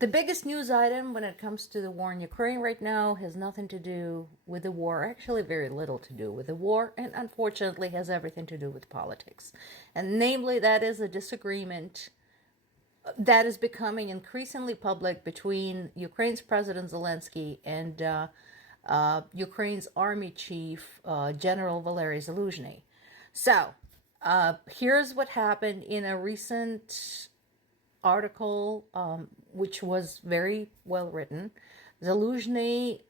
The biggest news item when it comes to the war in Ukraine right now has nothing to do with the war, actually very little to do with the war, and unfortunately has everything to do with politics. And namely, that is a disagreement that is becoming increasingly public between Ukraine's President Zelensky and Ukraine's army chief, General Valery Zaluzhny. So, here's what happened in a recent article, which was very well written. Zaluzhny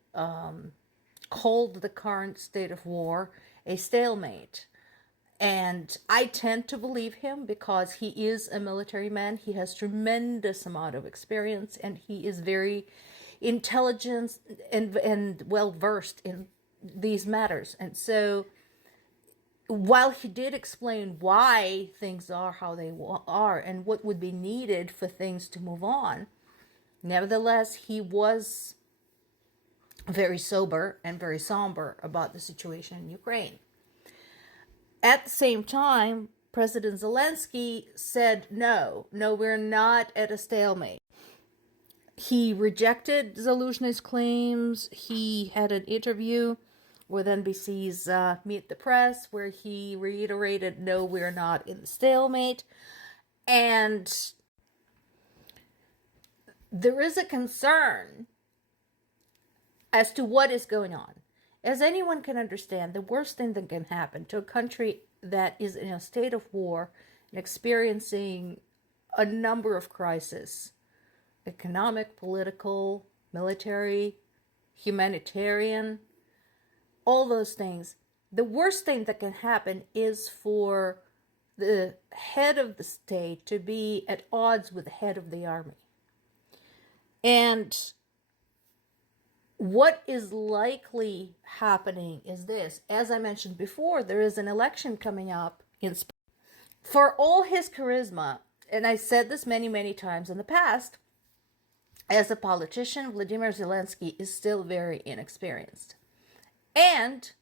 called the current state of war a stalemate. And I tend to believe him because he is a military man. He has tremendous amount of experience and he is very intelligent and well versed in these matters. And so while he did explain why things are how they are and what would be needed for things to move on, nevertheless, he was very sober and very somber about the situation in Ukraine. At the same time, President Zelensky said, no, we're not at a stalemate. He rejected Zaluzhny's claims. He had an interview with NBC's Meet the Press where he reiterated, no, we're not in the stalemate. And there is a concern as to what is going on. As anyone can understand, the worst thing that can happen to a country that is in a state of war and experiencing a number of crises, economic, political, military, humanitarian, all those things, the worst thing that can happen is for the head of the state to be at odds with the head of the army. And what is likely happening is this. As I mentioned before, there is an election coming up in Spain. For all his charisma, and I said this many, many times in the past, as a politician, Vladimir Zelensky is still very inexperienced. And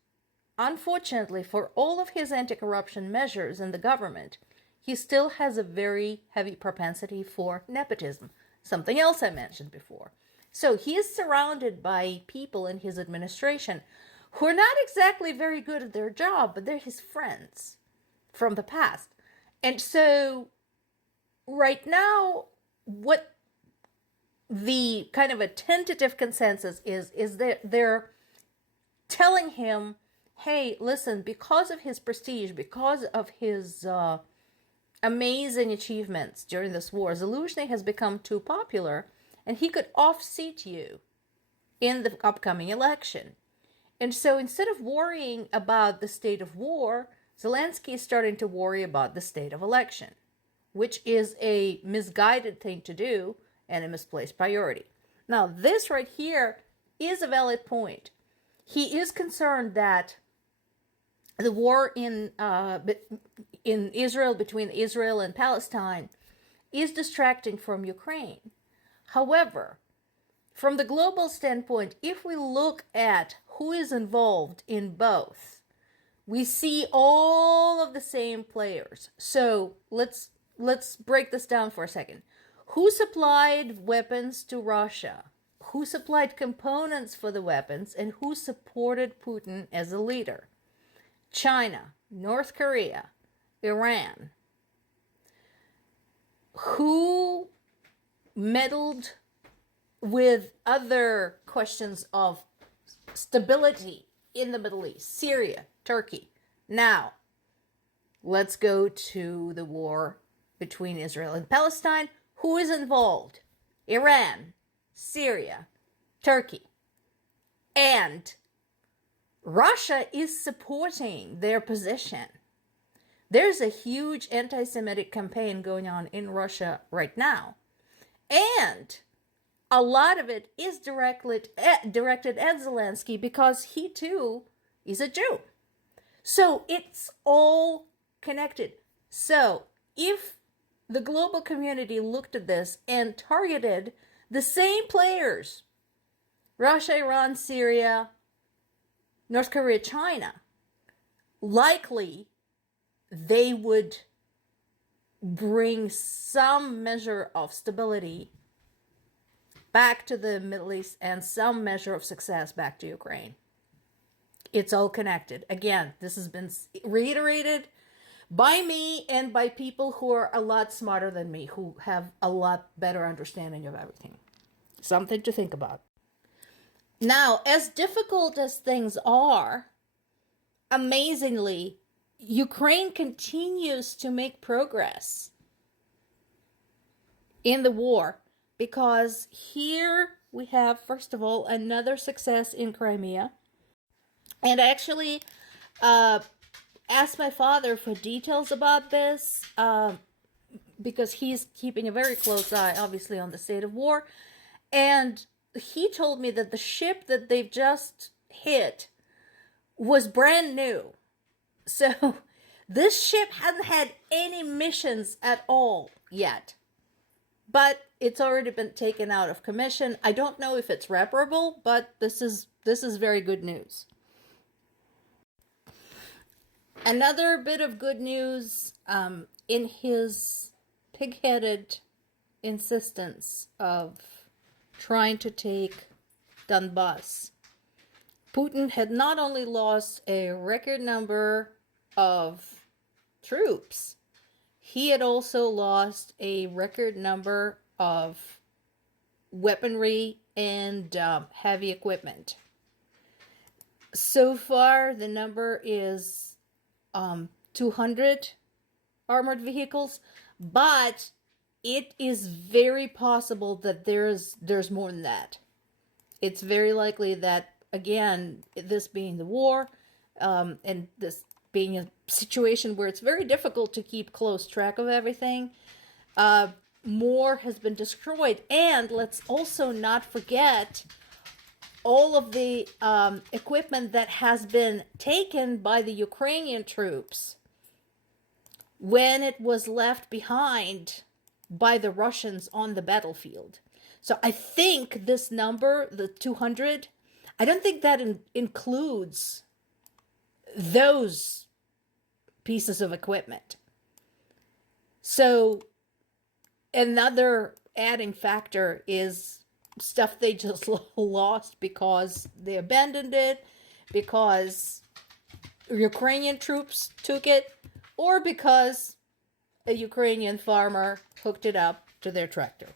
unfortunately, for all of his anti-corruption measures in the government, he still has a very heavy propensity for nepotism, something else I mentioned before. So he is surrounded by people in his administration who are not exactly very good at their job, but they're his friends from the past. And so right now, what the kind of a tentative consensus is that they're telling him, hey, listen, because of his prestige, because of his amazing achievements during this war, Zaluzhny has become too popular and he could off-seat you in the upcoming election. And so instead of worrying about the state of war, Zelensky is starting to worry about the state of election, which is a misguided thing to do and a misplaced priority. Now, this right here is a valid point. He is concerned that the war in Israel, between Israel and Palestine, is distracting from Ukraine. However, from the global standpoint, if we look at who is involved in both, we see all of the same players. So let's break this down for a second. Who supplied weapons to Russia? Who supplied components for the weapons? And who supported Putin as a leader? China, North Korea, Iran. Who meddled with other questions of stability in the Middle East? Syria, Turkey. Now, let's go to the war between Israel and Palestine. Who is involved? Iran, Syria, Turkey. And Russia is supporting their position. There's a huge anti-Semitic campaign going on in Russia right now. And a lot of it is directed at Zelensky because he too is a Jew. So it's all connected. So if the global community looked at this and targeted the same players, Russia, Iran, Syria, North Korea, China, likely they would bring some measure of stability back to the Middle East and some measure of success back to Ukraine. It's all connected. Again, this has been reiterated by me and by people who are a lot smarter than me, who have a lot better understanding of everything. Something to think about. Now, as difficult as things are, amazingly, Ukraine continues to make progress in the war, because here we have, first of all, another success in Crimea. And I actually asked my father for details about this, because he's keeping a very close eye, obviously, on the state of war. And he told me that the ship that they've just hit was brand new. So this ship hasn't had any missions at all yet. But it's already been taken out of commission. I don't know if it's reparable, but this is very good news. Another bit of good news, in his pig-headed insistence of trying to take Donbass, Putin had not only lost a record number of troops, he had also lost a record number of weaponry and heavy equipment. So far, the number is 200 armored vehicles, but it is very possible that there's more than that. It's very likely that, again, this being the war, and this being a situation where it's very difficult to keep close track of everything, more has been destroyed. And let's also not forget all of the equipment that has been taken by the Ukrainian troops when it was left behind by the Russians on the battlefield. So I think this number, the 200, I don't think that includes those pieces of equipment. So another adding factor is stuff they just lost because they abandoned it, because Ukrainian troops took it, or because a Ukrainian farmer hooked it up to their tractor.